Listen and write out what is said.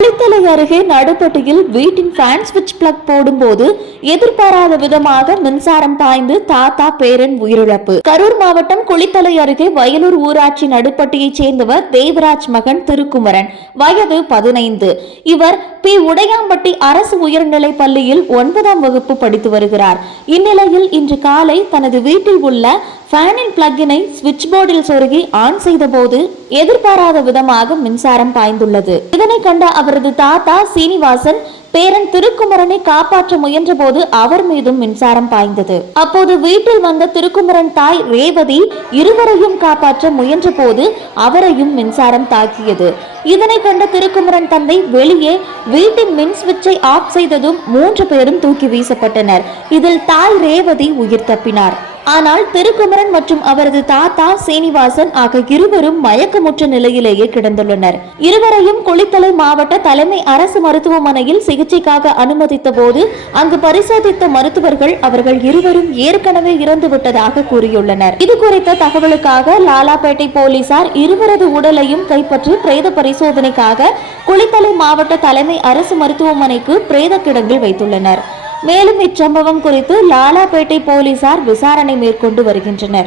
குளித்தலை அருகே நடுப்பட்டியில் வீட்டின் ஃபேன் சுவிட்ச் பிளக் போடும்போது எதிர்பாராத விதமாக மின்சாரம் பாய்ந்து தாத்தா பேரன் உயிரிழப்பு. கரூர் மாவட்டம் குளித்தலை அருகே வயலூர் ஊராட்சி நடுப்பட்டியைச் சேர்ந்தவர் தேவராஜ் மகன் திருக்குமரன், வயது 15. இவர் பி. உடையாம்பட்டி அரசு உயர்நிலைப் பள்ளியில் 9ஆம் வகுப்பு படித்து வருகிறார். இந்நிலையில் இன்று காலை தனது வீட்டில் உள்ள ஃபேனின் பிளக்கினை சுவிட்ச் போர்டில் சொருகி ஆன் செய்தபோது எதிர்பாராத விதமாக மின்சாரம் பாய்ந்துள்ளது. இதனை கண்ட அவரது தாத்தா சீனிவாசன் பேரன் திருக்குமரனை காப்பாற்ற முயன்ற போது அவர் மீதும் மின்சாரம் பாய்ந்தது. அப்போது வீட்டில் வந்த திருக்குமரன் தாய் ரேவதி இருவரையும் காப்பாற்ற முயன்ற போது அவரையும் மின்சாரம் தாக்கியது. இதனை கண்ட திருக்குமரன் தந்தை வெளியே வீட்டின் மின் சுவிட்சை ஆஃப் செய்ததும் 3 பேரும் தூக்கி வீசப்பட்டனர். இதில் தாய் ரேவதி உயிர் தப்பினார். ஆனால் திருக்குமரன் மற்றும் அவரது தாத்தா சீனிவாசன் ஆக இருவரும் மயக்கமுற்ற நிலையிலேயே கிடந்துள்ளனர். இருவரையும் குளித்தலை மாவட்ட தலைமை அரசு மருத்துவமனையில் சிகிச்சைக்காக அனுமதித்த போது அங்கு பரிசோதித்த மருத்துவர்கள் அவர்கள் இருவரும் ஏற்கனவே இறந்து விட்டதாக கூறியுள்ளனர். இது குறித்த தகவலுக்காக லாலாப்பேட்டை போலீசார் இருவரது உடலையும் கைப்பற்றி பிரேத பரிசோதனைக்காக குளித்தலை மாவட்ட தலைமை அரசு மருத்துவமனைக்கு பிரேத கிடங்கில் வைத்துள்ளனர். மேலும் இச்சம்பவம் குறித்து லாலாப்பேட்டை போலீசார் விசாரணை மேற்கொண்டு வருகின்றனர்.